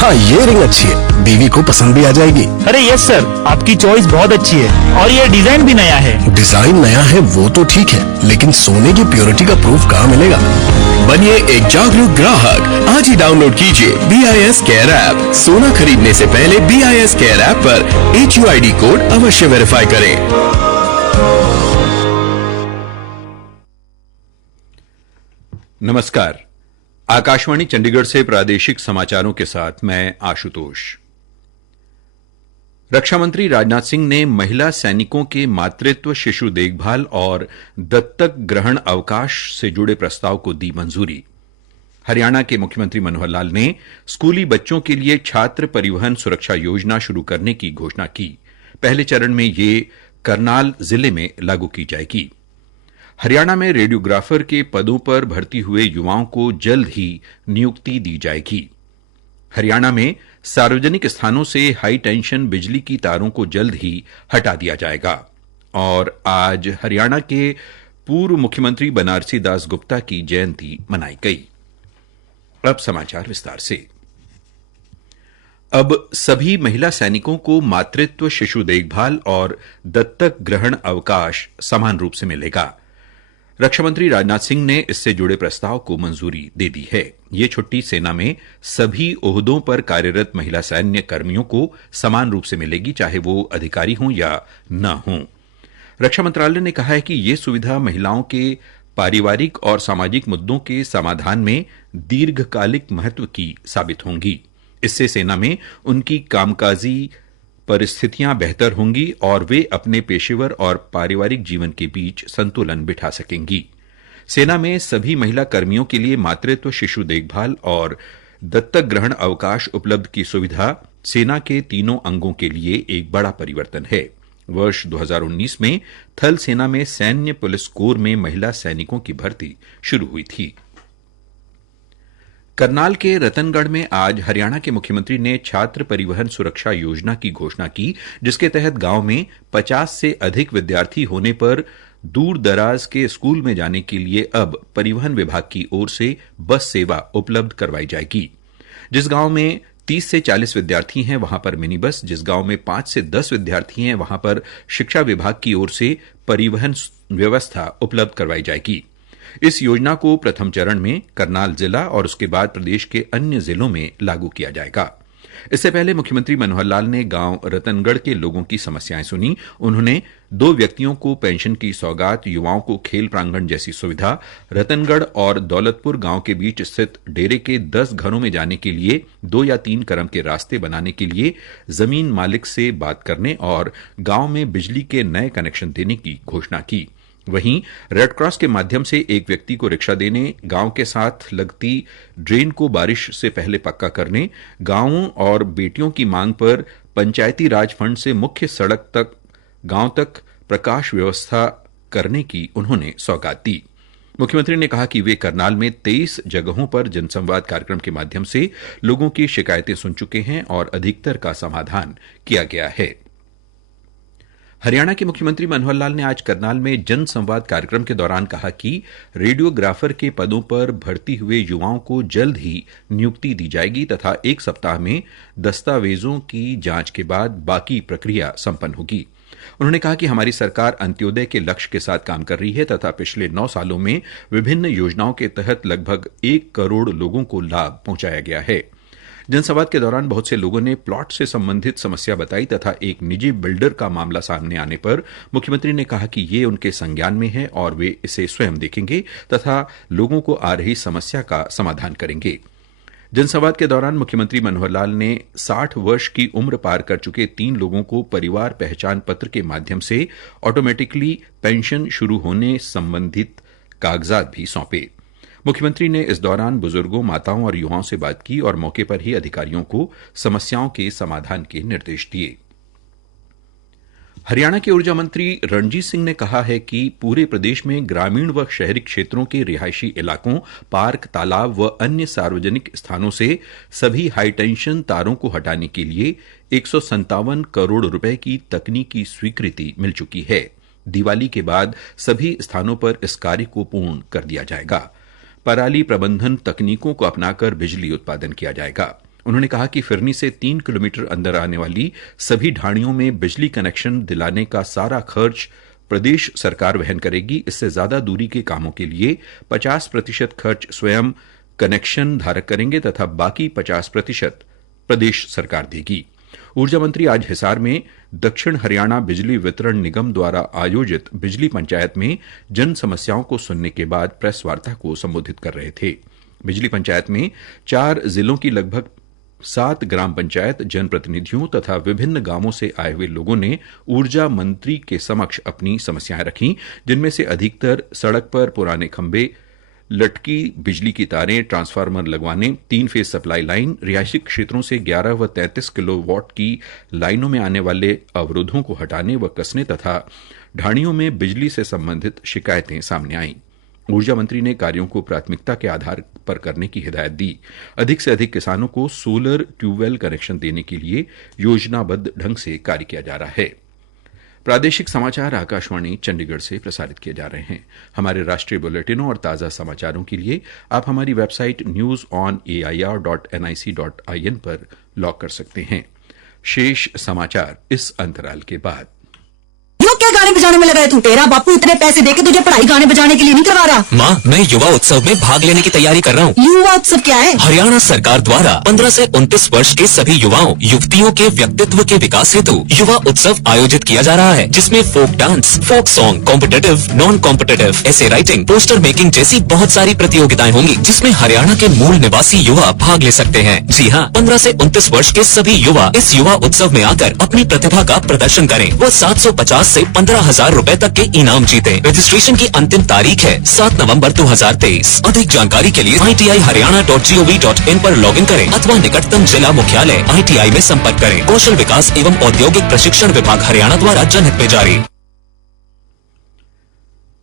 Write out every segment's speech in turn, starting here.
हाँ, ये रिंग अच्छी है, बीवी को पसंद भी आ जाएगी। अरे यस सर, आपकी चॉइस बहुत अच्छी है और ये डिजाइन भी नया है। डिजाइन नया है वो तो ठीक है, लेकिन सोने की प्योरिटी का प्रूफ कहाँ मिलेगा? बनिए एक जागरूक ग्राहक। आज ही डाउनलोड कीजिए BIS केयर ऐप। सोना खरीदने से पहले BIS केयर ऐप पर HUID कोड अवश्य वेरीफाई करें। नमस्कार, आकाशवाणी चंडीगढ़ से प्रादेशिक समाचारों के साथ मैं आशुतोष। रक्षा मंत्री राजनाथ सिंह ने महिला सैनिकों के मातृत्व, शिशु देखभाल और दत्तक ग्रहण अवकाश से जुड़े प्रस्ताव को दी मंजूरी। हरियाणा के मुख्यमंत्री मनोहर लाल ने स्कूली बच्चों के लिए छात्र परिवहन सुरक्षा योजना शुरू करने की घोषणा की। पहले चरण में ये करनाल जिले में लागू की जाएगी। हरियाणा में रेडियोग्राफर के पदों पर भर्ती हुए युवाओं को जल्द ही नियुक्ति दी जाएगी। हरियाणा में सार्वजनिक स्थानों से हाई टेंशन बिजली की तारों को जल्द ही हटा दिया जाएगा। और आज हरियाणा के पूर्व मुख्यमंत्री बनारसी दास गुप्ता की जयंती मनाई गई। अब समाचार विस्तार से। अब सभी महिला सैनिकों को मातृत्व, शिशु देखभाल और दत्तक ग्रहण अवकाश समान रूप से मिलेगा। रक्षा मंत्री राजनाथ सिंह ने इससे जुड़े प्रस्ताव को मंजूरी दे दी है। ये छुट्टी सेना में सभी ओहदों पर कार्यरत महिला सैन्य कर्मियों को समान रूप से मिलेगी, चाहे वो अधिकारी हों या न हों। रक्षा मंत्रालय ने कहा है कि ये सुविधा महिलाओं के पारिवारिक और सामाजिक मुद्दों के समाधान में दीर्घकालिक महत्व की साबित होंगी। इससे सेना में उनकी कामकाजी परिस्थितियां बेहतर होंगी और वे अपने पेशेवर और पारिवारिक जीवन के बीच संतुलन बिठा सकेंगी। सेना में सभी महिला कर्मियों के लिए मातृत्व, शिशु देखभाल और दत्तक ग्रहण अवकाश उपलब्ध की सुविधा सेना के तीनों अंगों के लिए एक बड़ा परिवर्तन है। वर्ष 2019 में थल सेना में सैन्य पुलिस कोर में महिला सैनिकों की भर्ती शुरू हुई थी। करनाल के रतनगढ़ में आज हरियाणा के मुख्यमंत्री ने छात्र परिवहन सुरक्षा योजना की घोषणा की, जिसके तहत गांव में 50 से अधिक विद्यार्थी होने पर दूर दराज के स्कूल में जाने के लिए अब परिवहन विभाग की ओर से बस सेवा उपलब्ध करवाई जाएगी। जिस गांव में 30 से 40 विद्यार्थी हैं वहां पर मिनी बस, जिस गांव में 5 से 10 विद्यार्थी हैं वहां पर शिक्षा विभाग की ओर से परिवहन व्यवस्था उपलब्ध करवाई जाएगी। इस योजना को प्रथम चरण में करनाल जिला और उसके बाद प्रदेश के अन्य जिलों में लागू किया जाएगा। इससे पहले मुख्यमंत्री मनोहर लाल ने गांव रतनगढ़ के लोगों की समस्याएं सुनी। उन्होंने 2 व्यक्तियों को पेंशन की सौगात, युवाओं को खेल प्रांगण जैसी सुविधा, रतनगढ़ और दौलतपुर गांव के बीच स्थित डेरे के 10 घरों में जाने के लिए 2 या 3 करम के रास्ते बनाने के लिए जमीन मालिक से बात करने और गांव में बिजली के नए कनेक्शन देने की घोषणा की। वहीं रेड क्रॉस के माध्यम से एक व्यक्ति को रिक्शा देने, गांव के साथ लगती ड्रेन को बारिश से पहले पक्का करने, गांवों और बेटियों की मांग पर पंचायती राज फंड से मुख्य सड़क तक गांव तक प्रकाश व्यवस्था करने की उन्होंने सौगात दी। मुख्यमंत्री ने कहा कि वे करनाल में 23 जगहों पर जनसंवाद कार्यक्रम के माध्यम से लोगों की शिकायतें सुन चुके हैं और अधिकतर का समाधान किया गया है। हरियाणा के मुख्यमंत्री मनोहर लाल ने आज करनाल में जन संवाद कार्यक्रम के दौरान कहा कि रेडियोग्राफर के पदों पर भर्ती हुए युवाओं को जल्द ही नियुक्ति दी जाएगी तथा 1 सप्ताह में दस्तावेजों की जांच के बाद बाकी प्रक्रिया संपन्न होगी। उन्होंने कहा कि हमारी सरकार अंत्योदय के लक्ष्य के साथ काम कर रही है तथा पिछले 9 सालों में विभिन्न योजनाओं के तहत लगभग 1 करोड़ लोगों को लाभ पहुंचाया गया है। जनसंवाद के दौरान बहुत से लोगों ने प्लॉट से संबंधित समस्या बताई तथा एक निजी बिल्डर का मामला सामने आने पर मुख्यमंत्री ने कहा कि ये उनके संज्ञान में है और वे इसे स्वयं देखेंगे तथा लोगों को आ रही समस्या का समाधान करेंगे। जनसंवाद के दौरान मुख्यमंत्री मनोहर लाल ने 60 वर्ष की उम्र पार कर चुके 3 लोगों को परिवार पहचान पत्र के माध्यम से ऑटोमेटिकली पेंशन शुरू होने संबंधित कागजात भी सौंपे। मुख्यमंत्री ने इस दौरान बुजुर्गों, माताओं और युवाओं से बात की और मौके पर ही अधिकारियों को समस्याओं के समाधान के निर्देश दिए। हरियाणा के ऊर्जा मंत्री रणजीत सिंह ने कहा है कि पूरे प्रदेश में ग्रामीण व शहरी क्षेत्रों के रिहायशी इलाकों, पार्क, तालाब व अन्य सार्वजनिक स्थानों से सभी हाई टेंशन तारों को हटाने के लिए 157 करोड़ रुपए की तकनीकी स्वीकृति मिल चुकी है। दिवाली के बाद सभी स्थानों पर इस कार्य को पूर्ण कर दिया जाएगा। पराली प्रबंधन तकनीकों को अपनाकर बिजली उत्पादन किया जाएगा। उन्होंने कहा कि फिरनी से 3 किलोमीटर अंदर आने वाली सभी ढाणियों में बिजली कनेक्शन दिलाने का सारा खर्च प्रदेश सरकार वहन करेगी। इससे ज्यादा दूरी के कामों के लिए 50% खर्च स्वयं कनेक्शन धारक करेंगे तथा बाकी 50% प्रदेश सरकार देगी। ऊर्जा मंत्री आज हिसार में दक्षिण हरियाणा बिजली वितरण निगम द्वारा आयोजित बिजली पंचायत में जन समस्याओं को सुनने के बाद प्रेस वार्ता को संबोधित कर रहे थे। बिजली पंचायत में 4 जिलों की लगभग 7 ग्राम पंचायत जनप्रतिनिधियों तथा विभिन्न गांवों से आए हुए लोगों ने ऊर्जा मंत्री के समक्ष अपनी समस्याएं रखी, जिनमें से अधिकतर सड़क पर पुराने खंभे, लटकी बिजली की तारें, ट्रांसफार्मर लगवाने, 3 फेज सप्लाई लाइन, रिहायशी क्षेत्रों से 11 व 33 किलोवाट की लाइनों में आने वाले अवरोधों को हटाने व कसने तथा ढाणियों में बिजली से संबंधित शिकायतें सामने आईं। ऊर्जा मंत्री ने कार्यों को प्राथमिकता के आधार पर करने की हिदायत दी। अधिक से अधिक किसानों को सोलर ट्यूबवेल कनेक्शन देने के लिए योजनाबद्ध ढंग से कार्य किया जा रहा है। प्रादेशिक समाचार आकाशवाणी चंडीगढ़ से प्रसारित किए जा रहे हैं। हमारे राष्ट्रीय बुलेटिनों और ताज़ा समाचारों के लिए आप हमारी वेबसाइट newsonair.nic.in पर लॉग कर सकते हैं। शेष समाचार इस अंतराल के बाद। क्या गाने बजाने में लगा है तू? तेरा बापू इतने पैसे देके तुझे पढ़ाई गाने बजाने के लिए नहीं करवा रहा। माँ, मैं युवा उत्सव में भाग लेने की तैयारी कर रहा हूँ। युवा उत्सव क्या है? हरियाणा सरकार द्वारा 15 से 29 वर्ष के सभी युवाओं युवतियों के व्यक्तित्व के विकास हेतु युवा उत्सव आयोजित किया जा रहा है, जिसमें folk dance, folk song, competitive, non competitive, essay writing, poster making जैसी बहुत सारी प्रतियोगिताएं होंगी, जिसमें हरियाणा के मूल निवासी युवा भाग ले सकते हैं। जी हाँ, 15 से 29 वर्ष के सभी युवा इस युवा उत्सव में आकर अपनी प्रतिभा का प्रदर्शन करें। वो 750 से 15,000 रुपए तक के इनाम जीते। रजिस्ट्रेशन की अंतिम तारीख है 7 नवंबर 2023। अधिक जानकारी के लिए iti.haryana.gov.in पर लॉगिन करें अथवा निकटतम जिला मुख्यालय ITI में संपर्क करें। कौशल विकास एवं औद्योगिक प्रशिक्षण विभाग हरियाणा द्वारा जनहित में जारी।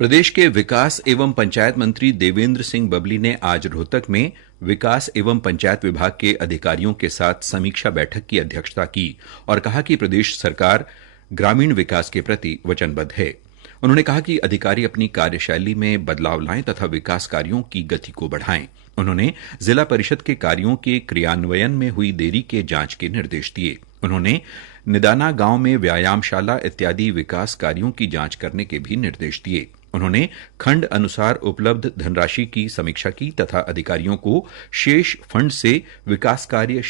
प्रदेश के विकास एवं पंचायत मंत्री देवेंद्र सिंह बबली ने आज रोहतक में विकास एवं पंचायत विभाग के अधिकारियों के साथ समीक्षा बैठक की अध्यक्षता की और कहा कि प्रदेश सरकार ग्रामीण विकास के प्रति वचनबद्ध है। उन्होंने कहा कि अधिकारी अपनी कार्यशैली में बदलाव लाएं तथा विकास कार्यों की गति को बढ़ाएं। उन्होंने जिला परिषद के कार्यों के क्रियान्वयन में हुई देरी के जांच के निर्देश दिए। उन्होंने निदाना गांव में व्यायामशाला इत्यादि विकास कार्यों की जांच करने के भी निर्देश दिए। उन्होंने खंड अनुसार उपलब्ध धनराशि की समीक्षा की तथा अधिकारियों को शेष फंड से विकास कार्य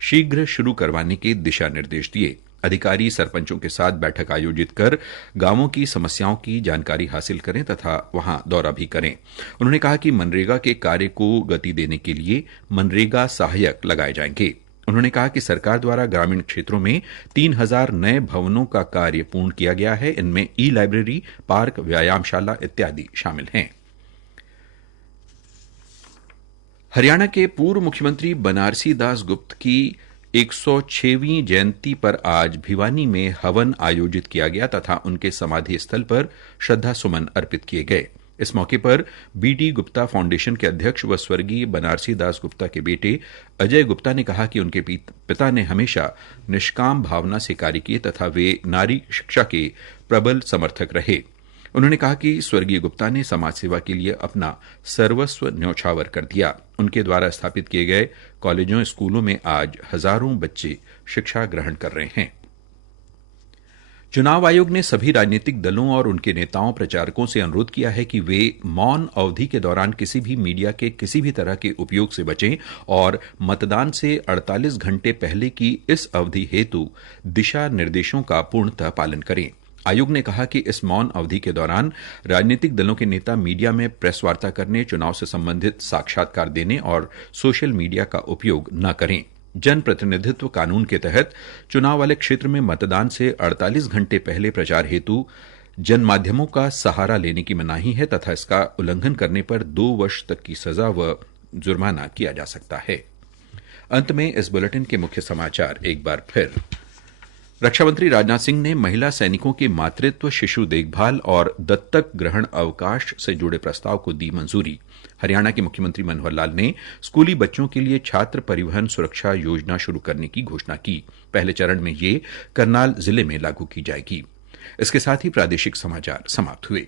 शीघ्र शुरू करवाने के दिशा निर्देश दिए। अधिकारी सरपंचों के साथ बैठक आयोजित कर गांवों की समस्याओं की जानकारी हासिल करें तथा वहां दौरा भी करें। उन्होंने कहा कि मनरेगा के कार्य को गति देने के लिए मनरेगा सहायक लगाए जाएंगे। उन्होंने कहा कि सरकार द्वारा ग्रामीण क्षेत्रों में 3000 नए भवनों का कार्य पूर्ण किया गया है। इनमें ई-लाइब्रेरी, पार्क, व्यायामशाला इत्यादि शामिल हैं। हरियाणा के पूर्व मुख्यमंत्री बनारसी दास गुप्त की 106वीं जयंती पर आज भिवानी में हवन आयोजित किया गया तथा उनके समाधि स्थल पर श्रद्धा सुमन अर्पित किए गए। इस मौके पर BD गुप्ता फाउंडेशन के अध्यक्ष व स्वर्गीय बनारसी दास गुप्ता के बेटे अजय गुप्ता ने कहा कि उनके पिता ने हमेशा निष्काम भावना से कार्य किए तथा वे नारी शिक्षा के प्रबल समर्थक रहे। उन्होंने कहा कि स्वर्गीय गुप्ता ने समाज सेवा के लिए अपना सर्वस्व न्यौछावर कर दिया। उनके द्वारा स्थापित किए गए कॉलेजों, स्कूलों में आज हजारों बच्चे शिक्षा ग्रहण कर रहे हैं। चुनाव आयोग ने सभी राजनीतिक दलों और उनके नेताओं प्रचारकों से अनुरोध किया है कि वे मौन अवधि के दौरान किसी भी मीडिया के किसी भी तरह के उपयोग से बचें और मतदान से 48 घंटे पहले की इस अवधि हेतु दिशा निर्देशों का पूर्णतः पालन करें। आयोग ने कहा कि इस मौन अवधि के दौरान राजनीतिक दलों के नेता मीडिया में प्रेस वार्ता करने, चुनाव से संबंधित साक्षात्कार देने और सोशल मीडिया का उपयोग न करें। जन प्रतिनिधित्व कानून के तहत चुनाव वाले क्षेत्र में मतदान से 48 घंटे पहले प्रचार हेतु जन माध्यमों का सहारा लेने की मनाही है तथा इसका उल्लंघन करने पर 2 वर्ष तक की सजा व जुर्माना किया जा सकता है। अंत में इस बुलेटिन के मुख्य समाचार एक बार फिर। रक्षा मंत्री राजनाथ सिंह ने महिला सैनिकों के मातृत्व, शिशु देखभाल और दत्तक ग्रहण अवकाश से जुड़े प्रस्ताव को दी मंजूरी। हरियाणा के मुख्यमंत्री मनोहर लाल ने स्कूली बच्चों के लिए छात्र परिवहन सुरक्षा योजना शुरू करने की घोषणा की। पहले चरण में ये करनाल जिले में लागू की जाएगी। इसके साथ ही प्रादेशिक समाचार समाप्त हुए।